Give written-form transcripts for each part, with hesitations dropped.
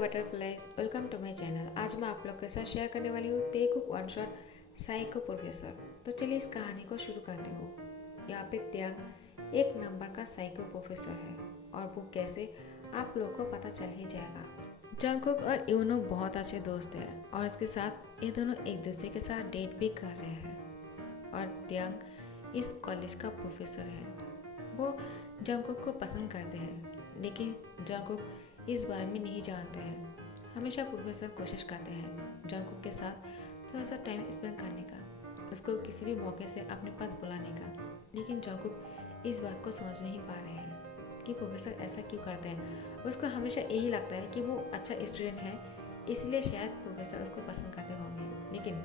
Butterflies, welcome to my channel. आज मैं आप लोग के साथ शेयर करने वाली हूँ तेकुक वन शॉट साइको प्रोफेसर। तो चलिए इस कहानी को शुरू करती हूँ। यहाँ पे त्यांग एक नंबर का साइको प्रोफेसर है और वो कैसे आप लोगों को पता चल ही जाएगा। जंगकुक और यूनो बहुत अच्छे दोस्त हैं और इसके साथ ये दोनों एक दूसरे के साथ डेट भी कर रहे हैं। और त्यांग इस कॉलेज का प्रोफेसर है। वो जंगकुक को पसंद करते हैं, लेकिन जंगकुक इस बारे में नहीं जानते हैं। हमेशा प्रोफेसर कोशिश करते हैं जंगकुक के साथ थोड़ा सा टाइम स्पेंड करने का, उसको किसी भी मौके से अपने पास बुलाने का, लेकिन जंगकुक इस बात को समझ नहीं पा रहे हैं कि प्रोफेसर ऐसा क्यों करते हैं। उसको हमेशा यही लगता है कि वो अच्छा स्टूडेंट है, इसलिए शायद प्रोफेसर उसको पसंद करते होंगे, लेकिन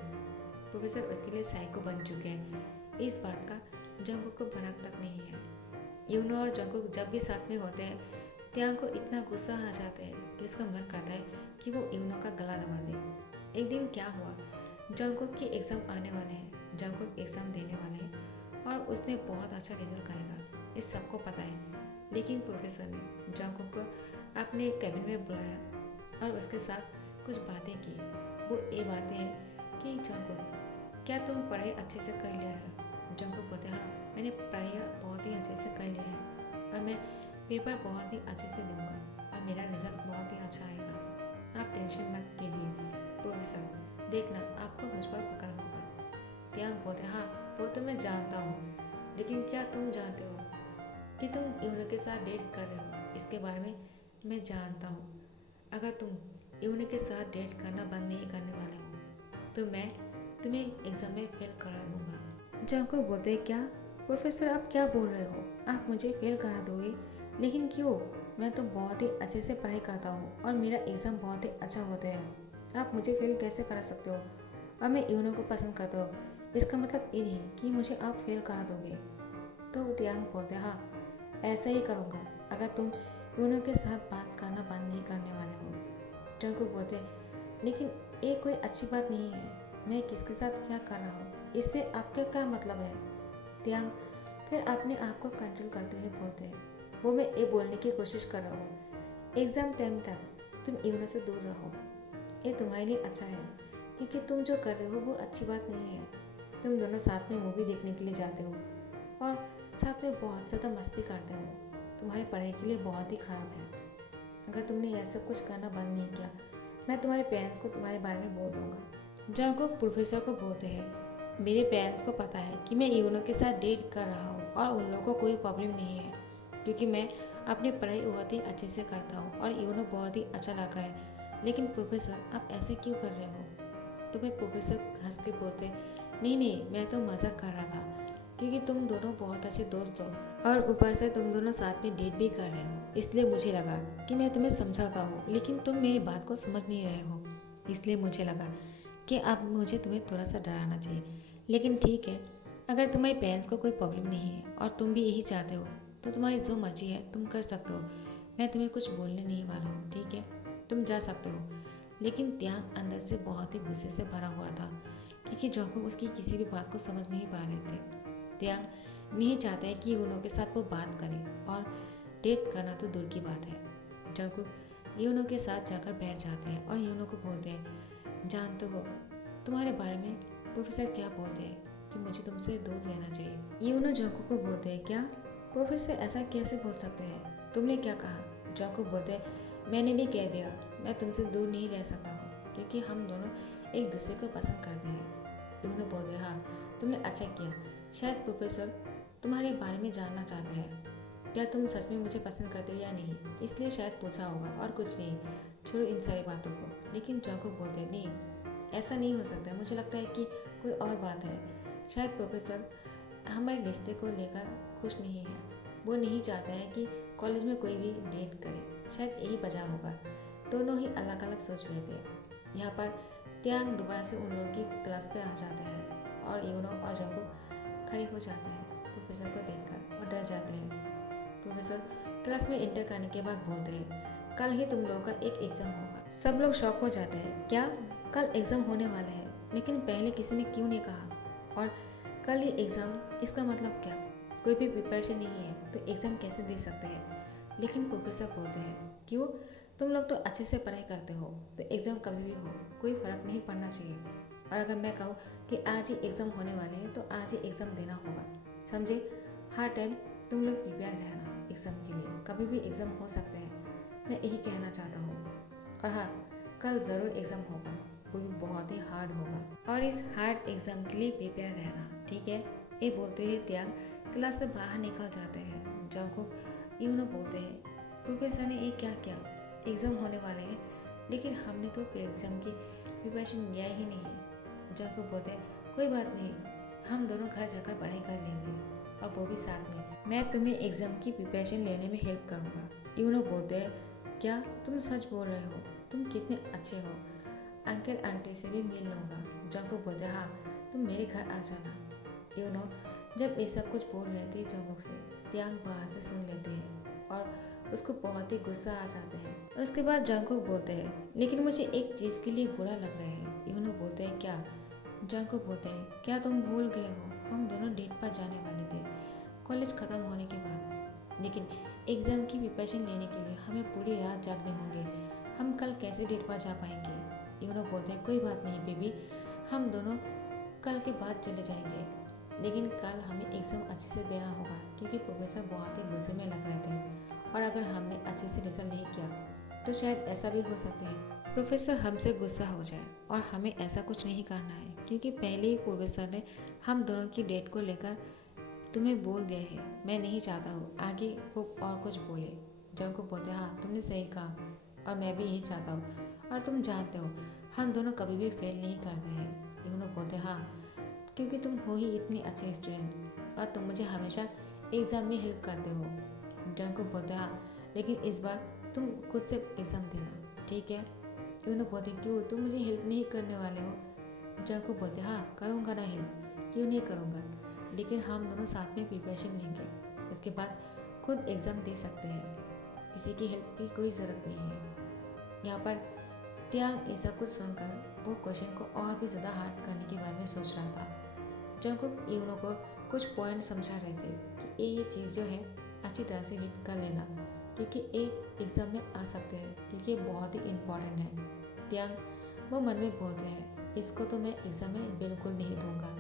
प्रोफेसर उसके लिए साइको बन चुके हैं। इस बात का जंगकुक को भनक तक नहीं है। यूनो और जंगकुक जब भी साथ में होते हैं, त्यांग को इतना गुस्सा आ जाता है कि उसका मन करता है कि वो यूनो का गला दबा दे। एक दिन क्या हुआ, जंगकुक की एग्ज़ाम आने वाले हैं। जंगकुक एग्ज़ाम देने वाले हैं और उसने बहुत अच्छा रिजल्ट करेगा, इस सबको पता है। लेकिन प्रोफेसर ने जंगकुक को अपने कैबिन में बुलाया और उसके साथ कुछ बातें की। वो ये बातें हैं कि जंगकुक, क्या तुम पढ़ाई अच्छे से कर लिया है? जंगकुक बोलते हाँ, मैंने पढ़ाई बहुत ही अच्छे से कर लिया है और मैं पेपर बहुत ही अच्छे से दूंगा और मेरा रिजल्ट बहुत ही अच्छा आएगा। आप टेंशन मत कीजिए प्रोफेसर, देखना आपको मुझ पर पकड़ होगा। त्यांग बोलते हाँ, वो तो मैं जानता हूँ, लेकिन क्या तुम जानते हो कि तुम यूनो के साथ डेट कर रहे हो? इसके बारे में मैं जानता हूँ। अगर तुम यूनो के साथ डेट करना बंद नहीं करने वाले हो तो मैं तुम्हें एग्जाम में फेल करा दूंगा। जंगकुक बोलते क्या प्रोफेसर, आप क्या बोल रहे हो? आप मुझे फेल करा दोगे? लेकिन क्यों? मैं तो बहुत ही अच्छे से पढ़ाई करता हूँ और मेरा एग्ज़ाम बहुत ही अच्छा होता है। आप मुझे फेल कैसे करा सकते हो? और मैं यूनो को पसंद करता हूँ, इसका मतलब ये नहीं कि मुझे आप फेल करा दोगे। तो त्यांग बोलते हाँ, ऐसा ही करूँगा अगर तुम यूनो के साथ बात करना बंद नहीं करने वाले हो। जंगकुक बोलते लेकिन ये कोई अच्छी बात नहीं है, मैं किसके साथ क्या कर रहा हूँ, इससे आपका क्या मतलब है? त्यांग फिर अपने आप को कंट्रोल करते हुए बोलते हैं वो मैं ये बोलने की कोशिश कर रहा हूँ, एग्ज़ाम टाइम तक तुम यूनो से दूर रहो। ये तुम्हारे लिए अच्छा है, क्योंकि तुम जो कर रहे हो वो अच्छी बात नहीं है। तुम दोनों साथ में मूवी देखने के लिए जाते हो और साथ में बहुत ज़्यादा मस्ती करते हो। तुम्हारी पढ़ाई के लिए बहुत ही ख़राब है। अगर तुमने यह सब कुछ करना बंद नहीं किया, मैं तुम्हारे पेरेंट्स को तुम्हारे बारे में बोल दूँगा। जंगकुक प्रोफेसर को बोलते हैं मेरे पेरेंट्स को पता है कि मैं यूनो के साथ डेट कर रहा हूँ और उन लोगों को कोई प्रॉब्लम नहीं है, क्योंकि मैं अपनी पढ़ाई बहुत ही अच्छे से करता हूँ और यूनो बहुत ही अच्छा लड़का है। लेकिन प्रोफेसर, आप ऐसे क्यों कर रहे हो? तो मैं प्रोफेसर हंस के बोलते नहीं नहीं, मैं तो मजाक कर रहा था, क्योंकि तुम दोनों बहुत अच्छे दोस्त हो और ऊपर से तुम दोनों साथ में डेट भी कर रहे हो, इसलिए मुझे लगा कि मैं तुम्हें समझाता हूँ, लेकिन तुम मेरी बात को समझ नहीं रहे हो। इसलिए मुझे लगा कि अब मुझे तुम्हें थोड़ा सा डराना चाहिए। लेकिन ठीक है, अगर तुम्हारे पेरेंट्स को कोई प्रॉब्लम नहीं है और तुम भी यही चाहते हो तो तुम्हारी जो मर्जी है तुम कर सकते हो। मैं तुम्हें कुछ बोलने नहीं वाला हूँ, ठीक है? तुम जा सकते हो। लेकिन त्यांग अंदर से बहुत ही गुस्से से भरा हुआ था, क्योंकि जंगकुक उसकी किसी भी बात को समझ नहीं पा रहे थे। त्यांग नहीं चाहते हैं कि यूनो के साथ वो बात करे और डेट करना तो दूर की बात है। जंगकुक यूनो के साथ जाकर बैठ जाते हैं और यूनो को बोलते हैं जानते हो तुम्हारे बारे में प्रोफेसर क्या बोलते हैं कि मुझे तुमसे दूर रहना चाहिए। यूनो जंगकुक को बोलते हैं क्या प्रोफेसर ऐसा कैसे बोल सकते हैं, तुमने क्या कहा? जंगकुक बोलते हैं मैंने भी कह दिया, मैं तुमसे दूर नहीं रह सकता हूँ, क्योंकि हम दोनों एक दूसरे को पसंद करते हैं। यूनो बोलते हाँ, तुमने अच्छा किया। शायद प्रोफेसर तुम्हारे बारे में जानना चाहते हैं, क्या तुम सच में मुझे पसंद करते हो या नहीं, इसलिए शायद पूछा होगा और कुछ नहीं। छोड़ो इन सारी बातों को। लेकिन जंगकुक बोलते हैं नहीं, ऐसा नहीं हो सकता, मुझे लगता है कि कोई और बात है। शायद प्रोफेसर हमारे रिश्ते को लेकर खुश नहीं है, वो नहीं चाहता है कि कॉलेज में कोई भी डेट करे, शायद यही वजह होगा। दोनों ही अलग अलग सोच रहे थे। यहाँ पर त्यांग दोबारा से उन लोगों की क्लास पे आ जाता है और यूनो और जंगकुक खड़े हो जाते हैं प्रोफेसर को देखकर और डर जाते हैं। प्रोफेसर क्लास में एंटर करने के बाद बोलते हैं कल ही तुम लोगों का एक एग्ज़ाम होगा। सब लोग शॉक हो जाते हैं, क्या कल एग्ज़ाम होने वाला है? लेकिन पहले किसी ने क्यों नहीं कहा? और कल ही एग्ज़ाम, इसका मतलब क्या? कोई भी प्रिपरेशन नहीं है तो एग्ज़ाम कैसे दे सकते हैं? लेकिन प्रोफेसर बोलते हैं क्यों, तुम लोग तो अच्छे से पढ़ाई करते हो, तो एग्ज़ाम कभी भी हो कोई फ़र्क नहीं पड़ना चाहिए। और अगर मैं कहूँ कि आज ही एग्ज़ाम होने वाले हैं तो आज ही एग्ज़ाम देना होगा, समझे। हर टाइम तुम लोग प्रिपेयर रहना एग्ज़ाम के लिए, कभी भी एग्ज़ाम हो सकते हैं, मैं यही कहना चाहता हूँ। और हाँ, कल ज़रूर एग्ज़ाम होगा, वो भी बहुत ही हार्ड होगा, और इस हार्ड एग्ज़ाम के लिए प्रिपेयर रहना, ठीक है। ये बोलते ही त्याग क्लास से बाहर निकल जाते हैं। जंगकुक यूनो बोलते हैं, प्रोफेसर ने ये क्या किया, एग्ज़ाम होने वाले हैं लेकिन हमने तो एग्ज़ाम की प्रिपरेशन किया ही नहीं। जंगकुक बोलते हैं, कोई बात नहीं, हम दोनों घर जाकर पढ़ाई कर लेंगे, और वो भी साथ में। मैं तुम्हें एग्ज़ाम की प्रिपरेशन लेने में हेल्प करूँगा। यूनो बोलते हैं, क्या तुम सच बोल रहे हो, तुम कितने अच्छे हो, अंकल आंटी से भी मिल लूँगा। जंगकुक बोलते हैं, हाँ तुम मेरे घर आ जाना। यूनो जब ये सब कुछ बोल रहे थे जंगकुक से, त्यांग बाहर से सुन लेते हैं और उसको बहुत ही गुस्सा आ जाते हैं। और उसके बाद जंगकुक बोलते हैं, लेकिन मुझे एक चीज़ के लिए बुरा लग रहा है। यूनो बोलते हैं, क्या। जंगकुक बोलते हैं, क्या तुम भूल गए हो, हम दोनों डेट पर जाने वाले थे कॉलेज ख़त्म होने के बाद, लेकिन एग्ज़ाम की प्रिपरेशन लेने के लिए हमें पूरी रात जागने होंगे, हम कल कैसे डेट पर जा पाएंगे। यूनो बोलते हैं, कोई बात नहीं बेबी, हम दोनों कल के बाद चले जाएंगे, लेकिन कल हमें एग्ज़ाम अच्छे से देना होगा क्योंकि प्रोफेसर बहुत ही गुस्से में लग रहे थे, और अगर हमने अच्छे से रिजल्ट नहीं किया तो शायद ऐसा भी हो सकता है प्रोफेसर हमसे गुस्सा हो जाए, और हमें ऐसा कुछ नहीं करना है क्योंकि पहले ही प्रोफेसर ने हम दोनों की डेट को लेकर तुम्हें बोल दिया है। मैं नहीं चाहता हूँ आगे वो और कुछ बोले। जब को बोलते, हाँ तुमने सही कहा, और मैं भी यही चाहता हूँ, और तुम जानते हो हम दोनों कभी भी फेल नहीं करते हैं। यूनो बोलते, हाँ क्योंकि तुम हो ही इतनी अच्छी स्टूडेंट, और तुम मुझे हमेशा एग्ज़ाम में हेल्प करते हो। जंगकुक बोलते, हाँ लेकिन इस बार तुम खुद से एग्ज़ाम देना, ठीक है। यूनो बोलते, क्यों तुम मुझे हेल्प नहीं करने वाले हो। जंगकुक बोलते, हाँ करूँगा ना हेल्प, क्यों नहीं करूँगा, लेकिन हम दोनों साथ में प्रिपरेशन लेंगे, इसके बाद खुद एग्ज़ाम दे सकते हैं, किसी की हेल्प की कोई ज़रूरत नहीं है। यहाँ पर त्याग ऐसा कुछ सुनकर वो क्वेश्चन को और भी ज़्यादा हार्ड करने के बारे में सोच रहा था। जंगकुक यूनो को कुछ पॉइंट समझा रहे थे कि ये चीज़ जो है अच्छी तरह से रीड कर लेना, क्योंकि ये एग्ज़ाम में आ सकते हैं, क्योंकि ये बहुत ही इम्पोर्टेंट है। त्यांग वो मन में बोलते हैं, इसको तो मैं एग्ज़ाम में बिल्कुल नहीं दूंगा,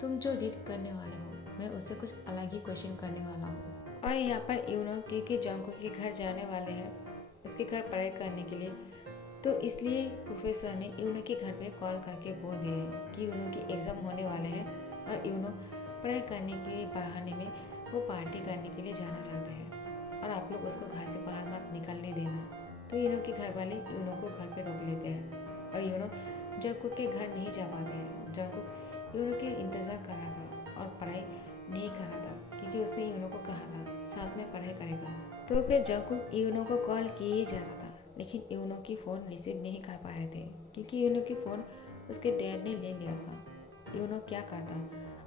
तुम जो रीड करने वाले हो मैं उससे कुछ अलग ही क्वेश्चन करने वाला हूँ। और यहाँ पर यूनो क्योंकि जंगकुक के घर जाने वाले हैं उसके घर पढ़ाई करने के लिए, तो इसलिए प्रोफेसर ने यूनो के घर पे कॉल करके बोल दिया है कि यूनो की एग्ज़ाम होने वाले हैं, और यूनो पढ़ाई करने के बहाने में वो पार्टी करने के लिए जाना चाहते हैं, और आप लोग उसको घर से बाहर मत निकलने देना। तो यूनो के घर वाले यूनो को घर पे रोक लेते हैं, और यूनो जंगकुक के घर नहीं जा पाते हैं। जंगकुक यूनो के इंतज़ार कर रहा था और पढ़ाई नहीं कर रहा था, क्योंकि उसने यूनो को कहा था साथ में पढ़ाई करेगा। तो फिर जंगकुक यूनो को कॉल किए ही जा रहा था, लेकिन यूनो की फ़ोन रिसीव नहीं कर पा रहे थे, क्योंकि यूनो की फ़ोन उसके डैड ने ले लिया था। यूनो क्या करता,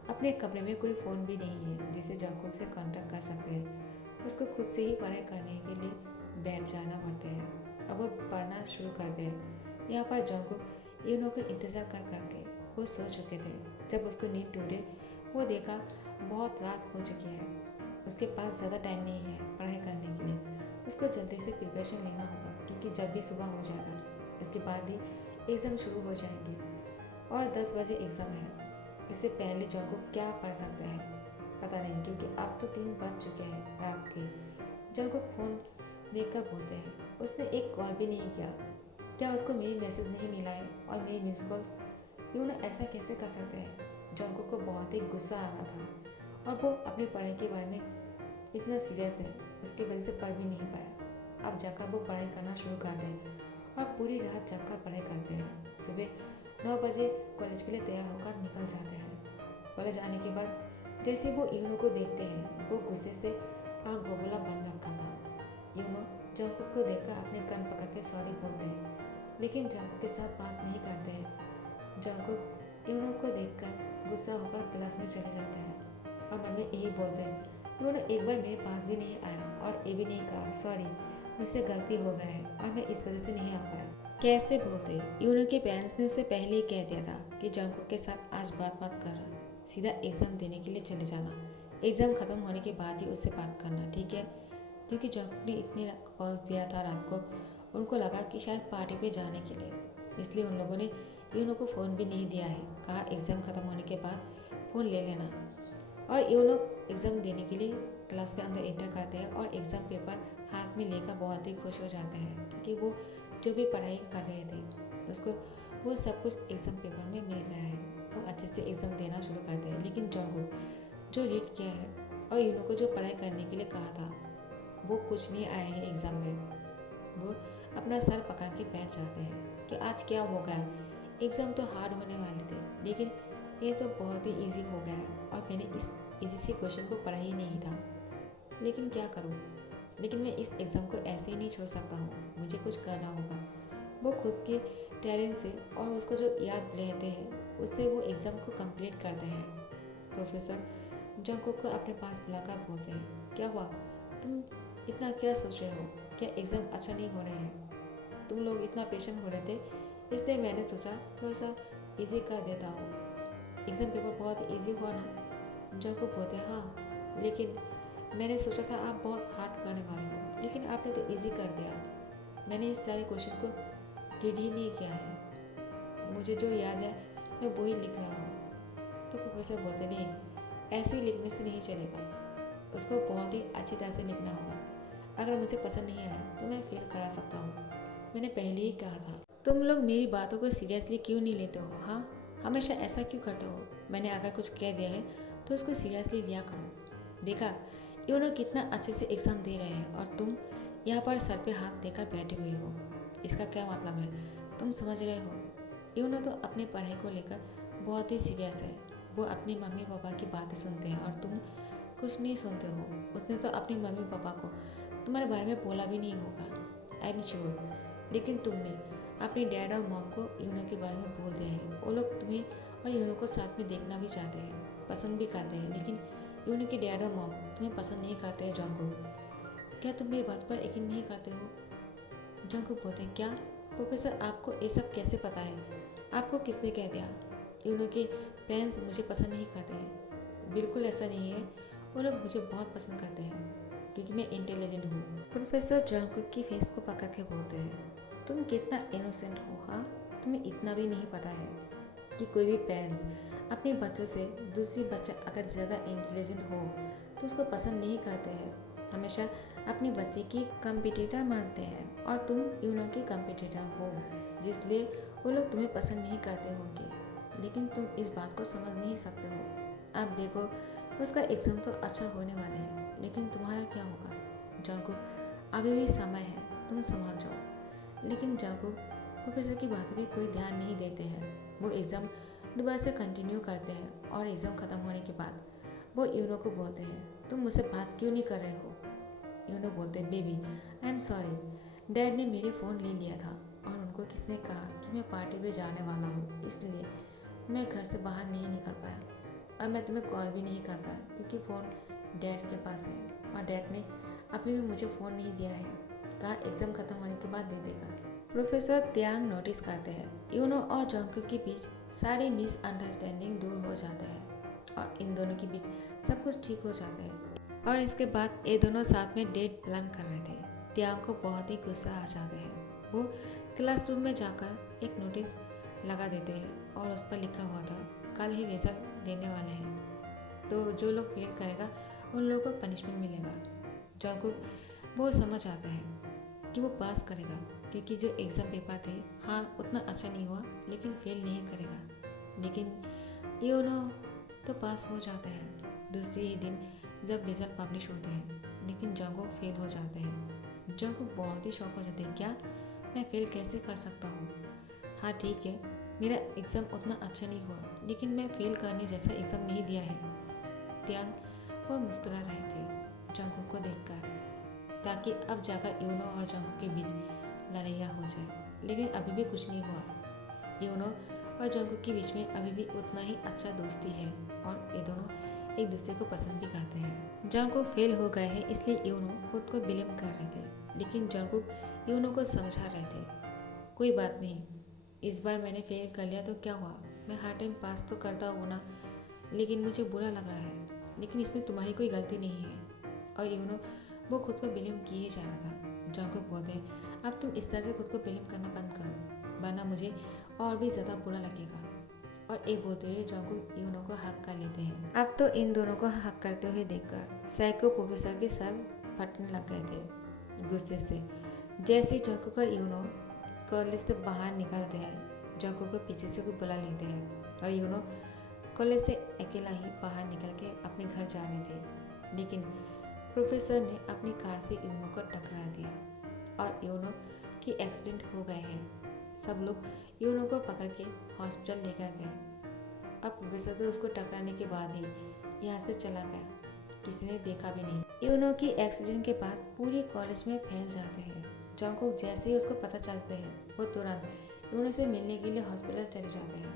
अपने कमरे में कोई फ़ोन भी नहीं है जिसे जंगकुक से कांटेक्ट कर सकते हैं, उसको खुद से ही पढ़ाई करने के लिए बैठ जाना पड़ता है। अब वो पढ़ना शुरू करते हैं। यहाँ पर जंगकुक यूनो का इंतज़ार कर करके वो सो चुके थे। जब उसको नींद टूटे वो देखा बहुत रात हो चुकी है, उसके पास ज़्यादा टाइम नहीं है पढ़ाई करने के लिए, उसको जल्दी से प्रिपरेशन लेना होगा, क्योंकि जब भी सुबह हो जाएगा इसके बाद ही एग्ज़ाम शुरू हो जाएंगे, और 10 बजे एग्ज़ाम है। इससे पहले जंगकुक क्या पढ़ सकते हैं पता नहीं, क्योंकि अब तो 3 बज चुके हैं रात के। जंगकुक फ़ोन देखकर बोलते हैं, उसने एक कॉल भी नहीं किया, क्या उसको मेरी मैसेज नहीं मिला है और मेरी मिस कॉल्स, यूनो ऐसा कैसे कर सकते हैं। जंगकुक को बहुत ही गुस्सा आ रहा था, और वो अपनी पढ़ाई के बारे में इतना सीरियस है, उसकी वजह से पढ़ भी नहीं पाया। अब जाकर वो पढ़ाई करना शुरू करते हैं, और पूरी रात जाकर पढ़ाई करते हैं। सुबह 9 बजे कॉलेज के लिए तैयार होकर निकल जाते हैं। कॉलेज आने के बाद जैसे वो यूनो को देखते हैं, वो गुस्से से आग बबूला बन रखा था। यूनो जंगकुक को देखकर अपने कान पकड़ के सॉरी बोलते हैं, लेकिन जंगकुक के साथ बात नहीं करते हैं। जंगकुक यूनो को देखकर गुस्सा होकर क्लास में चले जाते हैं, और मन में यही बोलते हैं, यूनो एक बार मेरे पास भी नहीं आया और ये भी नहीं कहा सॉरी, मुझसे गलती हो गया है और मैं इस वजह से नहीं आ पाया। कैसे बोलते, यूनो के पेरेंट्स ने उसे पहले ही कह दिया था कि जंगकुक के साथ आज बात मत करना, सीधा एग्ज़ाम देने के लिए चले जाना, एग्ज़ाम ख़त्म होने के बाद ही उससे बात करना, ठीक है। क्योंकि जंगकुक ने इतने कॉल्स दिया था रात को, उनको लगा कि शायद पार्टी पे जाने के लिए, इसलिए उन लोगों ने यूनो को फ़ोन भी नहीं दिया है। कहा एग्ज़ाम ख़त्म होने के बाद फ़ोन ले लेना। और यूनो एग्ज़ाम देने के लिए क्लास के अंदर एंटर करते हैं और एग्ज़ाम पेपर हाथ में लेकर बहुत ही खुश हो जाते हैं, क्योंकि वो जो भी पढ़ाई कर रहे थे उसको वो सब कुछ एग्ज़ाम पेपर में मिल रहा है। वो अच्छे से एग्ज़ाम देना शुरू करते हैं। लेकिन जंगकुक जो रीड किया है और यूनो को जो पढ़ाई करने के लिए कहा था वो कुछ नहीं आए हैं एग्ज़ाम में। वो अपना सर पकड़ के बैठ जाते हैं कि आज क्या हो गया, एग्ज़ाम तो हार्ड होने वाले थे लेकिन ये तो बहुत ही इजी हो गया है और मैंने इस इजी से क्वेश्चन को पढ़ा ही नहीं था। लेकिन क्या करूँ, लेकिन मैं इस एग्ज़ाम को ऐसे ही नहीं छोड़ सकता हूँ, मुझे कुछ करना होगा। वो खुद के टैलेंट से और उसको जो याद रहते हैं उससे वो एग्ज़ाम को कंप्लीट करते हैं। प्रोफेसर जंगकुक को अपने पास बुलाकर बोलते हैं, क्या हुआ, तुम इतना क्या सोच रहे हो, क्या एग्ज़ाम अच्छा नहीं हो रहे हैं? तुम लोग इतना पेशेंट हो रहे थे इसलिए मैंने सोचा थोड़ा सा इजी कर देता हूँ। एग्ज़ाम पेपर बहुत इजी हुआ ना? जंगकुक बोलते हैं, हाँ, लेकिन मैंने सोचा था आप बहुत हार्ड करने वाले हो, लेकिन आपने तो इजी कर दिया। मैंने इस सारे क्वेश्चन को रीड ही नहीं किया है, मुझे जो याद है मैं वही लिख रहा हूँ। तो प्रोफेसर बोलते नहीं, ऐसे ही लिखने से नहीं चलेगा, उसको बहुत ही अच्छी तरह से लिखना होगा। अगर मुझे पसंद नहीं आया तो मैं फेल करा सकता हूँ, मैंने पहले ही कहा था। तुम लोग मेरी बातों को सीरियसली क्यों नहीं लेते हो? हाँ, हमेशा ऐसा क्यों करते हो? मैंने अगर कुछ कह दिया है तो उसको सीरियसली लिया करो। देखा यूनो कितना अच्छे से एग्ज़ाम दे रहे हैं और तुम यहाँ पर सर पे हाथ देकर बैठे हुए हो, इसका क्या मतलब है? तुम समझ रहे हो? यूनो तो अपनी पढ़ाई को लेकर बहुत ही सीरियस है। वो अपनी मम्मी पापा की बातें सुनते हैं और तुम कुछ नहीं सुनते हो। उसने तो अपनी मम्मी पापा को तुम्हारे बारे में बोला भी नहीं होगा, आई एम श्योर। लेकिन तुमने अपने डैड और मॉम को यूनो के बारे में बोल दिया है। वो लोग तुम्हें और यूनो को साथ में देखना भी चाहते हैं, पसंद भी करते हैं, लेकिन यूनो के डैड और मॉम तुम्हें पसंद नहीं करते हैं। जंगकुक, क्या तुम मेरी बात पर यकीन नहीं करते हो? जंगकुक बोलते हैं, क्या प्रोफेसर आपको ये सब कैसे पता है? आपको किसने कह दिया यूनो के पेरेंट्स मुझे पसंद नहीं करते हैं? बिल्कुल ऐसा नहीं है, वो लोग मुझे बहुत पसंद करते हैं क्योंकि मैं इंटेलिजेंट हूँ। प्रोफेसर जंगकुक की फेस को पकड़ के बोलते हैं, तुम कितना इनोसेंट हो। हाँ, तुम्हें इतना भी नहीं पता है कि कोई भी पेरेंट्स अपने बच्चों से दूसरी बच्चा अगर ज़्यादा इंटेलिजेंट हो तो उसको पसंद नहीं करते हैं, हमेशा अपने बच्चे की कंपटीटर मानते हैं। और तुम यूनो की कंपटीटर हो, जिसलिए वो लोग तुम्हें पसंद नहीं करते होंगे, लेकिन तुम इस बात को समझ नहीं सकते हो। आप देखो उसका एग्ज़ाम तो अच्छा होने वाला है, लेकिन तुम्हारा क्या होगा? जंगकुक, अभी भी समय है, तुम संभल जाओ। लेकिन जंगकुक प्रोफेसर की बातों पे कोई ध्यान नहीं देते हैं। वो एग्ज़ाम दोबारा से कंटिन्यू करते हैं और एग्ज़ाम ख़त्म होने के बाद वो यूनो को बोलते हैं, तुम मुझसे बात क्यों नहीं कर रहे हो? यूनो बोलते हैं, baby I am sorry, dad ने मेरे फ़ोन ले लिया था और उनको किसने कहा कि मैं पार्टी पे जाने वाला हूँ, इसलिए मैं घर से बाहर नहीं निकल पाया और मैं तुम्हें कॉल भी नहीं कर पाया क्योंकि फ़ोन डैड के पास है और डैड ने अभी भी मुझे फ़ोन नहीं दिया है, कहा एग्ज़ाम ख़त्म होने के बाद दे देगा। प्रोफेसर त्यांग नोटिस करते हैं यूनो और जंगकुक के बीच सारी मिसअंडरस्टैंडिंग दूर हो जाते हैं और इन दोनों के बीच सब कुछ ठीक हो जाता है। और इसके बाद ये दोनों साथ में डेट प्लान कर रहे थे। त्यांग को बहुत ही गुस्सा आ जाता है। वो क्लासरूम में जाकर एक नोटिस लगा देते हैं और उस पर लिखा हुआ था, कल ही रिजल्ट देने वाले हैं, तो जो लोग फेल करेगा उन लोगों को पनिशमेंट मिलेगा। जंगकुक वो समझ आता है कि वो पास करेगा क्योंकि जो एग्ज़ाम पेपर थे, हाँ उतना अच्छा नहीं हुआ लेकिन फेल नहीं करेगा। लेकिन यूनो तो पास हो जाता है। दूसरे ही दिन जब रिजल्ट पब्लिश होते हैं, लेकिन जंगकुक फेल हो जाते हैं। जंगकुक बहुत ही शॉक हो जाते हैं, क्या मैं फेल कैसे कर सकता हूँ? हाँ ठीक है, मेरा एग्ज़ाम उतना अच्छा नहीं हुआ लेकिन मैं फेल करने जैसा एग्ज़ाम नहीं दिया है। त्यांग वो मुस्कुरा रहे थे जंगकुक को देखकर, ताकि अब जाकर यूनो और जंगकुक के बीच लड़ाइयाँ हो जाए, लेकिन अभी भी कुछ नहीं हुआ। यूनो और जंगकुक के बीच में अभी भी उतना ही अच्छा दोस्ती है और ये दोनों एक दूसरे को पसंद भी करते हैं। जंगकुक फेल हो गए हैं इसलिए यूनो खुद को ब्लेम कर रहे थे, लेकिन जंगकुक यूनो को समझा रहे थे, कोई बात नहीं, इस बार मैंने फेल कर लिया तो क्या हुआ, मैं हर टाइम पास तो करता हूँ ना, लेकिन मुझे बुरा लग रहा है, लेकिन इसमें तुम्हारी कोई गलती नहीं है। और यूनो वो खुद को ब्लेम किए जा रहा था। जंगकुक बोलते हैं, अब तुम इस तरह से खुद को ब्लेम करना बंद करो, वरना मुझे और भी ज़्यादा बुरा लगेगा। और एक बोलते हुए जंगकुक यूनो को हक कर लेते हैं। अब तो इन दोनों को हक करते हुए देखकर साइको प्रोफेसर के सर फटने लग गए थे गुस्से से। जैसे ही जंगकुक और यूनो कॉलेज से बाहर निकलते हैं, जंगकुक को पीछे से कोई बुला लेते हैं और यूनो कॉलेज से अकेला ही बाहर निकल के अपने घर जा रहे थे। लेकिन प्रोफेसर ने अपनी कार से यूनो को टकरा दिया और यूनो की एक्सीडेंट हो गए हैं। सब लोग यूनो को पकड़ के हॉस्पिटल लेकर गए और प्रोफेसर तो उसको टकराने के बाद ही यहाँ से चला गया, किसी ने देखा भी नहीं। यूनो की एक्सीडेंट के बाद पूरी कॉलेज में फैल जाते हैं। जंगकुक जैसे ही उसको पता चलते हैं, वो तुरंत यूनो से मिलने के लिए हॉस्पिटल चले जाते हैं।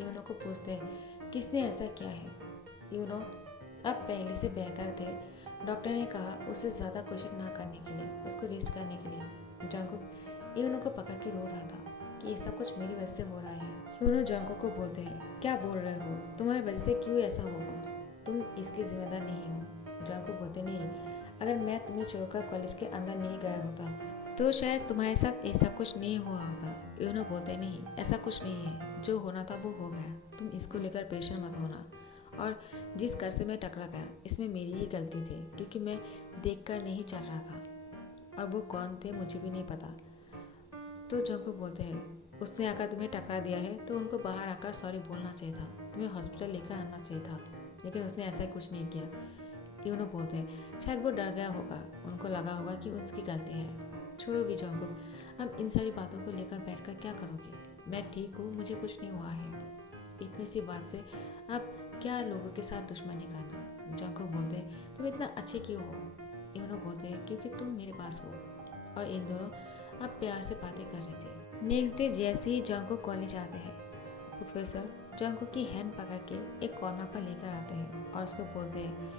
यूनो को पूछते हैं किसने ऐसा किया है। यूनो अब पहले से बेहतर थे। डॉक्टर ने कहा उसे ज़्यादा कोशिश ना करने के लिए, उसको रेस्ट करने के लिए। जंगकुक यूनो को पकड़ के रो रहा था कि ये सब कुछ मेरी वजह से हो रहा है। यूनो जंगकुक को बोलते हैं क्या बोल रहे हो, तुम्हारी वजह से क्यों ऐसा होगा, तुम इसके जिम्मेदार नहीं हो। जंगकुक बोलते नहीं, अगर मैं तुम्हें छोड़कर कॉलेज के अंदर नहीं गया होता तो शायद तुम्हारे साथ ऐसा कुछ नहीं हुआ होता। यूनो बोलते नहीं, ऐसा कुछ नहीं है, जो होना था वो हो गया, तुम इसको लेकर परेशान मत होना। और जिस कार से मैं टकरा गया इसमें मेरी ही गलती थी, क्योंकि मैं देखकर नहीं चल रहा था और वो कौन थे मुझे भी नहीं पता। तो जंगकुक बोलते हैं उसने आकर तुम्हें टकरा दिया है तो उनको बाहर आकर सॉरी बोलना चाहिए था, तुम्हें हॉस्पिटल लेकर आना चाहिए था, लेकिन उसने ऐसा कुछ नहीं किया। यूनो बोलते हैं शायद वो डर गया होगा, उनको लगा होगा कि उसकी गलती है। छोड़ो भी जंगकुक, अब इन सारी बातों को लेकर बैठकर क्या करोगे, मैं ठीक हूँ, मुझे कुछ नहीं हुआ है। इतनी सी बात से अब क्या लोगों के साथ दुश्मनी करना। जंगकुक बोलते हैं तुम इतना अच्छे क्यों हो। यूनो बोलते हैं क्योंकि तुम मेरे पास हो। और इन दोनों अब प्यार से बातें कर रहे थे। नेक्स्ट डे जैसे ही जंगकुक कॉलेज आते हैं, प्रोफेसर जंगकुक की हैंड पकड़ के एक कॉर्नर पर लेकर आते हैं और उसको बोलते हैं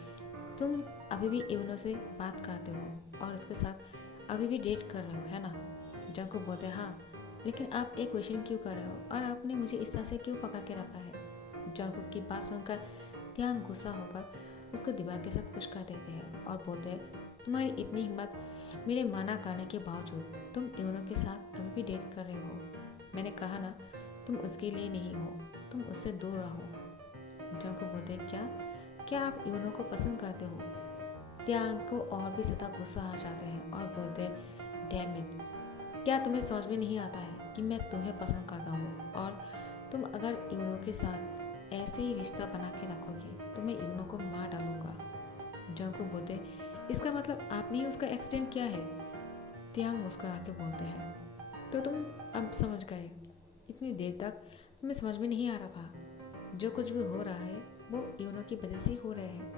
तुम अभी भी यूनो से बात करते हो और उसके साथ अभी भी डेट कर रहे हो, है ना। जंगकुक बोलते हैं हाँ, लेकिन आप एक क्वेश्चन क्यों कर रहे हो और आपने मुझे इस तरह से क्यों पकड़ के रखा है। जंगकुक की बात सुनकर त्यांग गुस्सा होकर उसको दीवार के साथ पुश कर देते हैं और बोलते हैं तुम्हारी इतनी हिम्मत, मेरे मना करने के बावजूद तुम यूनो के साथ अभी भी डेट कर रहे हो। मैंने कहा ना तुम उसके लिए नहीं हो, तुम उससे दूर रहो। जंगकुक बोलते हैं क्या आप यूनो को पसंद करते हो। त्यांग को और भी ज़्यादा गुस्सा आ जाते हैं और बोलते हैं डैम इट, क्या तुम्हें समझ में नहीं आता है कि मैं तुम्हें पसंद करता हूँ और तुम अगर यूनो के साथ ऐसे ही रिश्ता बना के रखोगी तो मैं यूनो को मार डालूंगा। जंगकुक बोलते इसका मतलब आपने ही उसका एक्सीडेंट किया है। त्यांग मुस्कुरा के बोलते हैं तो तुम अब समझ गए, इतनी देर तक तुम्हें समझ में नहीं आ रहा था, जो कुछ भी हो रहा है वो यूनो की वजह से ही हो रहा है।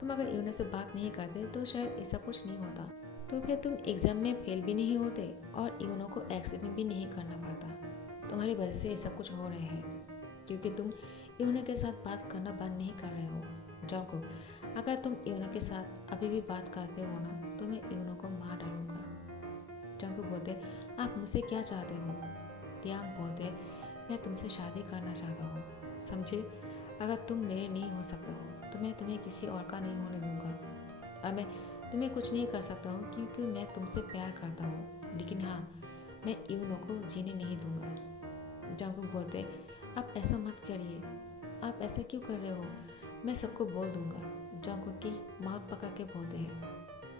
तुम अगर यूनो से बात नहीं करते तो शायद ऐसा कुछ नहीं होता, तो फिर तुम एग्ज़ाम में फेल भी नहीं होते और यूनो को एक्सीडेंट भी नहीं करना पड़ता। तुम्हारी वजह से ये सब कुछ हो रहे हैं क्योंकि तुम यूनो के साथ बात करना बंद नहीं कर रहे हो। जंगकुक, अगर तुम यूनो के साथ अभी भी बात करते हो ना तो मैं यूनो को मार डालूंगा। जंगकुक बोलते आप मुझसे क्या चाहते हो। त्यांग बोलते मैं तुमसे शादी करना चाहता हूँ, समझे। अगर तुम मेरे नहीं हो सकते हो तो मैं तुम्हें किसी और का नहीं होने दूंगा और मैं तुम्हें कुछ नहीं कर सकता हूँ क्योंकि मैं तुमसे प्यार करता हूँ, लेकिन हाँ मैं यूनो को जीने नहीं दूंगा। जंगकुक बोलते आप ऐसा मत करिए, आप ऐसा क्यों कर रहे हो, मैं सबको बोल दूंगा। जंगकुक की माउथ पकड़ के बोलते हैं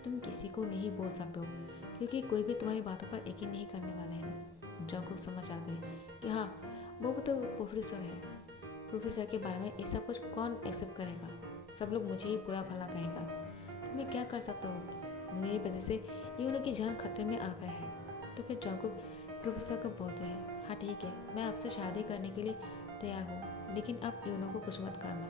तुम किसी को नहीं बोल सकते हो क्योंकि कोई भी तुम्हारी बातों पर यकीन नहीं करने वाले हैं। जंगकुक समझ आते हैं कि हाँ वो तो प्रोफेसर है, प्रोफेसर के बारे में ऐसा कुछ कौन एक्सेप्ट करेगा, सब लोग मुझे ही बुरा भला कहेगा, तो मैं क्या कर सकता हूँ, मेरी वजह से यूनो की जान खतरे में आ गया है। तो फिर जंगकुक प्रोफेसर को बोलते हैं हाँ ठीक है, मैं आपसे शादी करने के लिए तैयार हूँ, लेकिन आप यूनो को कुछ मत करना।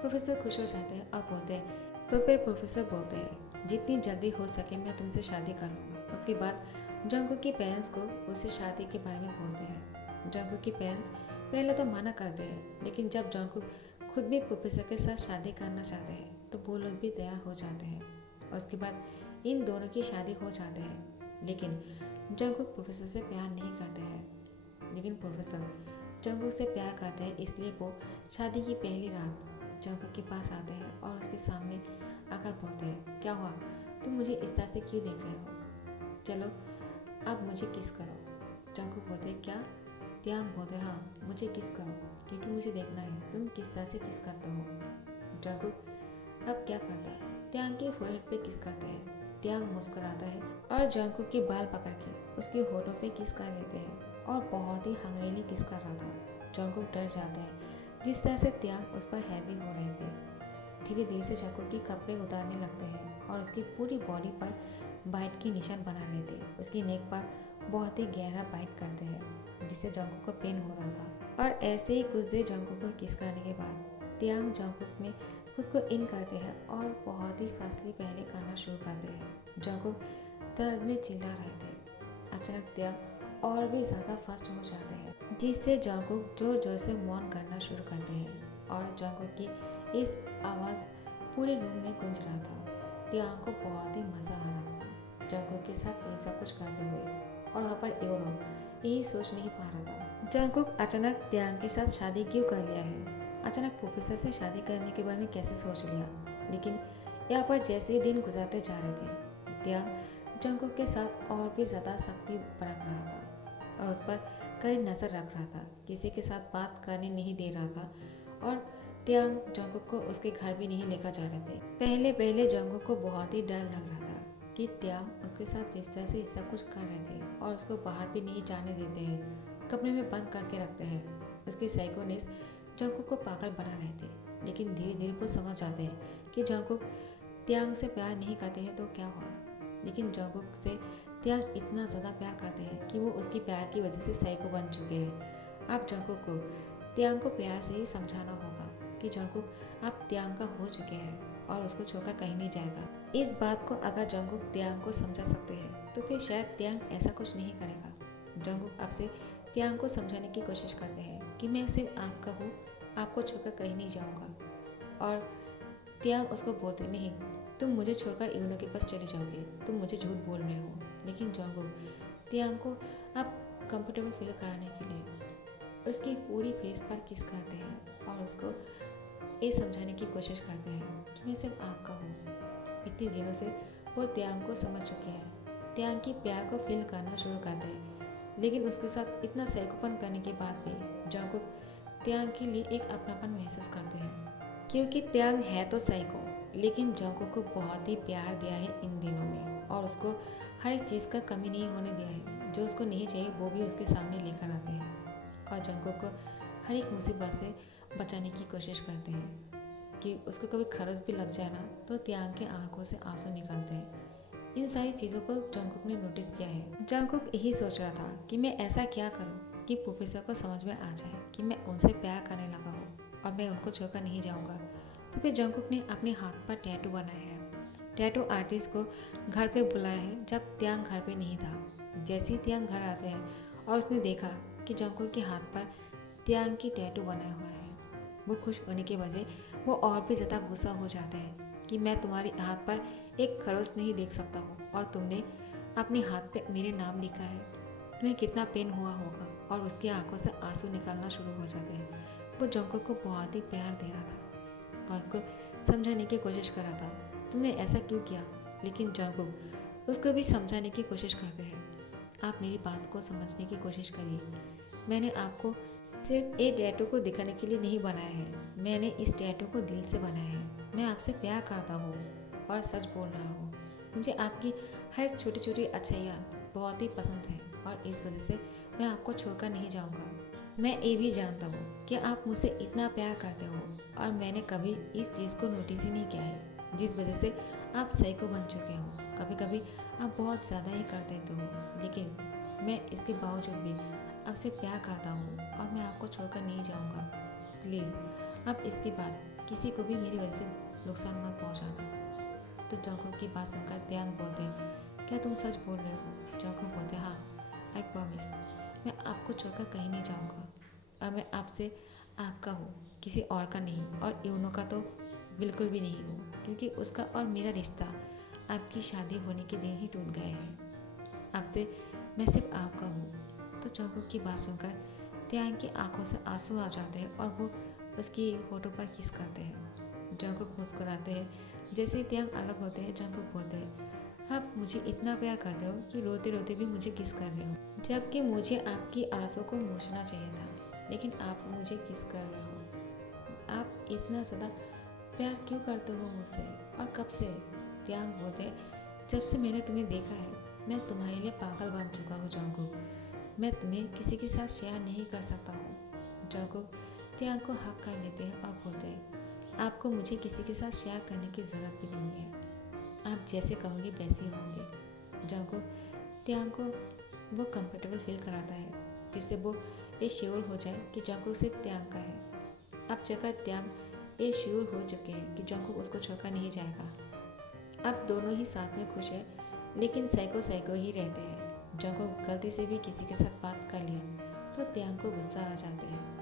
प्रोफेसर खुश हो जाते हैं और बोलते हैं तो फिर प्रोफेसर बोलते हैं जितनी जल्दी हो सके मैं तुमसे शादी कर लूँगा। उसके बाद जंगकुक के पेरेंट्स को उससे शादी के बारे में बोलते हैं। जंगकुक के पेरेंट्स पहले तो मना करते हैं, लेकिन जब जंगकुक खुद भी प्रोफेसर के साथ शादी करना चाहते हैं तो वो लोग भी तैयार हो जाते हैं और उसके बाद इन दोनों की शादी हो जाती है। लेकिन जंगकुक प्रोफेसर से प्यार नहीं करते हैं, लेकिन प्रोफेसर जंगकुक से प्यार करते हैं, इसलिए वो शादी की पहली रात जंगकुक के पास आते हैं और उसके सामने आकर बोलते हैं क्या हुआ, तुम मुझे इस तरह से क्यों देख रहे हो, चलो अब मुझे किस करो। जंगकुक बोलते क्या? त्यांग बोलते हाँ मुझे किस करो, क्योंकि मुझे देखना है तुम किस तरह से किस करते हो। जंगकुक अब क्या करता है? त्यांग के फोrehead पे किस करता है। त्यांग मुस्कुराता है और जंगकुक के बाल पकड़ के उसके होठों पे किस कर लेते हैं और बहुत ही हंगरेली किस कर रहा था। जंगकुक डर जाता है जिस तरह से त्यांग उस पर हैवी हो रहे थे। धीरे धीरे से जंगकुक के कपड़े उतारने लगते हैं और उसकी पूरी बॉडी पर बाइट के निशान बना लेते हैं। उसकी नेक पर बहुत ही गहरा बाइट करते हैं जिससे जंगकुक को पेन हो रहा था। और ऐसे ही कुछ देर जंगकुक को किस करने के बाद त्यांग जंगकुक में खुद को इन करते हैं और बहुत ही फासली पहले करना शुरू करते हैं। जंगकुक दर्द में चिल्ला रहे थे। अचानक त्यांग और भी ज़्यादा फास्ट हो जाते हैं जिससे जंगकुक जोर जोर से मौन करना शुरू करते हैं और जंगकुक की इस आवाज़ पूरे रूम में गूंज रहा था। त्यांग को बहुत ही मज़ा आ रहा था जंगकुक के साथ ये सब कुछ करते हुए, और वहाँ पर यूनो यही सोच नहीं पा रहा था जंगकुक अचानक त्यांग के साथ शादी क्यों कर लिया है। अचानक प्रोफेसर से शादी करने के बारे में कैसे सोच लिया। लेकिन यहाँ पर जैसे ही दिन गुजरते जा रहे थे त्यांग जंगकुक के साथ और भी ज़्यादा सख्ती बरत रहा था और उस पर कड़ी नज़र रख रहा था। किसी के साथ बात करने नहीं दे रहा था और त्यांग जंगकुक को उसके घर भी नहीं लेकर जा रहे थे। पहले पहले जंगकुक को बहुत ही डर लग रहा था कि त्यांग उसके साथ जिस तरह से सब कुछ कर रहे थे और उसको बाहर भी नहीं जाने देते हैं, कमरे में बंद करके रखते हैं। उसके साइकोनिस्ट जंगकुक को पागल बना रहे थे। लेकिन धीरे धीरे वो समझ जाते हैं कि जंगकुक त्यांग से प्यार नहीं करते हैं तो क्या हुआ। लेकिन जंगकुक से त्यांग इतना ज़्यादा प्यार करते हैं कि वो उसकी प्यार की वजह से साइको बन चुके हैं। अब जंगकुक को त्यांग को प्यार से ही समझाना होगा कि जंगकुक अब त्यांग का हो चुके हैं और उसको छोड़कर कहीं नहीं जाएगा। इस बात को अगर जंगकुक त्यांग को समझा सकते हैं तो फिर शायद त्यांग ऐसा कुछ नहीं करेगा। जंगकुक अब से त्यांग को समझाने की कोशिश करते हैं कि मैं सिर्फ आपका हूँ, आपको छोड़कर कहीं नहीं जाऊँगा। और त्यांग उसको बोलते नहीं, तुम मुझे छोड़कर यूनो के पास चले जाओगे, तुम मुझे झूठ बोल रहे हो। लेकिन जंगकुक त्यांग को अब कंफर्टेबल फील कराने के लिए उसकी पूरी फेस पर किस करते हैं और उसको ये समझाने की कोशिश करते हैं कि मैं सिर्फ आपका हूँ। इतने दिनों से वो त्यांग को समझ चुके हैं, त्यांग की प्यार को फील करना शुरू करते हैं। लेकिन उसके साथ इतना सैकोपन करने के बाद भी जंगकुक त्यांग के लिए एक अपनापन महसूस करते हैं, क्योंकि त्यांग है तो साइको, लेकिन जंगकुक को बहुत ही प्यार दिया है इन दिनों में और उसको हर एक चीज़ का कमी नहीं होने दिया है। जो उसको नहीं चाहिए वो भी उसके सामने लेकर आते हैं और जंगकुक को हर एक मुसीबत से बचाने की कोशिश करते हैं कि उसको कभी खरोच भी लग जाए ना तो त्यांग के आंखों से आंसू निकलते हैं। इन सारी चीज़ों को जंगकुक ने नोटिस किया है। जंगकुक यही सोच रहा था कि मैं ऐसा क्या करूं कि प्रोफेसर को समझ में आ जाए कि मैं उनसे प्यार करने लगा हूँ और मैं उनको छोड़कर नहीं जाऊँगा। तो फिर जंगकुक ने अपने हाथ पर टैटू बनाया है। टैटू आर्टिस्ट को घर पे बुलाया है जब त्यांग घर पे नहीं था। जैसे ही त्यांग घर आते हैं और उसने देखा कि जंगकुक के हाथ पर त्यांग की टैटू बनाया हुआ है, वो खुश होने के बजाय वो और भी ज़्यादा गुस्सा हो जाता है कि मैं तुम्हारे हाथ पर एक खरोच नहीं देख सकता हूँ और तुमने अपने हाथ पे मेरे नाम लिखा है, तुम्हें कितना पेन हुआ होगा। और उसकी आंखों से आंसू निकलना शुरू हो जाते हैं। वो जंगकुक को बहुत ही प्यार दे रहा था और उसको समझाने की कोशिश कर रहा था, तुमने ऐसा क्यों किया। लेकिन जंगकुक उसको भी समझाने की कोशिश करते हैं, आप मेरी बात को समझने की कोशिश करिए। मैंने आपको सिर्फ ये टैटू को दिखाने के लिए नहीं बनाया है, मैंने इस टैटू को दिल से बनाया है। मैं आपसे प्यार करता हूँ और सच बोल रहा हूँ। मुझे आपकी हर एक छोटी छोटी अच्छाइयाँ बहुत ही पसंद है और इस वजह से मैं आपको छोड़कर नहीं जाऊँगा। मैं ये भी जानता हूँ कि आप मुझसे इतना प्यार करते हो और मैंने कभी इस चीज़ को नोटिस ही नहीं किया है, जिस वजह से आप साइको बन चुके हो। कभी कभी आप बहुत ज़्यादा ही कर देते हो, लेकिन मैं इसके बावजूद भी आपसे प्यार करता हूँ और मैं आपको छोड़कर नहीं जाऊँगा। प्लीज़ आप इसके बाद किसी को भी मेरी वजह से नुकसान मत पहुँचाना। तो जंगकुक की बात सुनकर त्यांग बोलते, क्या तुम सच बोल रहे हो। जंगकुक बोलते, हाँ आई प्रॉमिस, मैं आपको छोड़कर कहीं नहीं जाऊँगा और मैं आपसे आपका हूँ, किसी और का नहीं। और यूनो का तो बिल्कुल भी नहीं हूँ, क्योंकि उसका और मेरा रिश्ता आपकी शादी होने के दिन ही टूट गए हैं। आपसे मैं सिर्फ आपका हूँ। तो जंगकुक की बात सुनकर त्यांग की आंखों से आंसू आ जाते हैं और वो उसकी होठों पर किस करते हैं। जंगकुक मुस्कुराते हैं। जैसे ही त्यांग अलग होते हैं जंगकुक बोलते हैं, आप मुझे इतना प्यार करते हो कि रोते रोते भी मुझे किस कर रहे हो, जबकि मुझे आपकी आंसू को मोचना चाहिए था, लेकिन आप मुझे किस कर रहे हो। आप इतना ज़्यादा प्यार क्यों करते हो मुझसे, और कब से? त्यांग बोलते, जब से मैंने तुम्हें देखा है मैं तुम्हारे लिए पागल बन चुका हूँ जंगकुक। मैं तुम्हें किसी के साथ शेयर नहीं कर सकता हूँ। जंगकुक त्यांग को हक कर लेते हैं और बोलते हैं, आपको मुझे किसी के साथ शेयर करने की ज़रूरत भी नहीं है, आप जैसे कहोगे वैसे ही होंगे। जंगकुक त्यांग को वो कंफर्टेबल फील कराता है, जिससे वो ये श्योर हो जाए कि जंगकुक सिर्फ त्यांग का है। अब जगह त्यांग ये श्योर हो चुके हैं कि जंगकुक उसको छोड़कर नहीं जाएगा। अब दोनों ही साथ में खुश है, लेकिन साइको साइको ही रहते हैं। जंगकुक गलती से भी किसी के साथ बात कर लिया तो त्यांग को गुस्सा आ जाते हैं।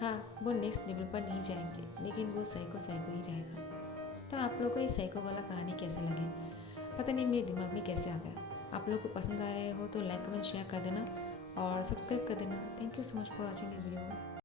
हाँ, वो नेक्स्ट लेवल पर नहीं जाएंगे, लेकिन वो साइको साइको ही रहेगा। तो आप लोगों को ये साइको वाला कहानी कैसे लगी, पता नहीं मेरे दिमाग में कैसे आ गया। आप लोग को पसंद आ रहे हो तो लाइक कमेंट शेयर कर देना और सब्सक्राइब कर देना। Thank you so much for watching this video.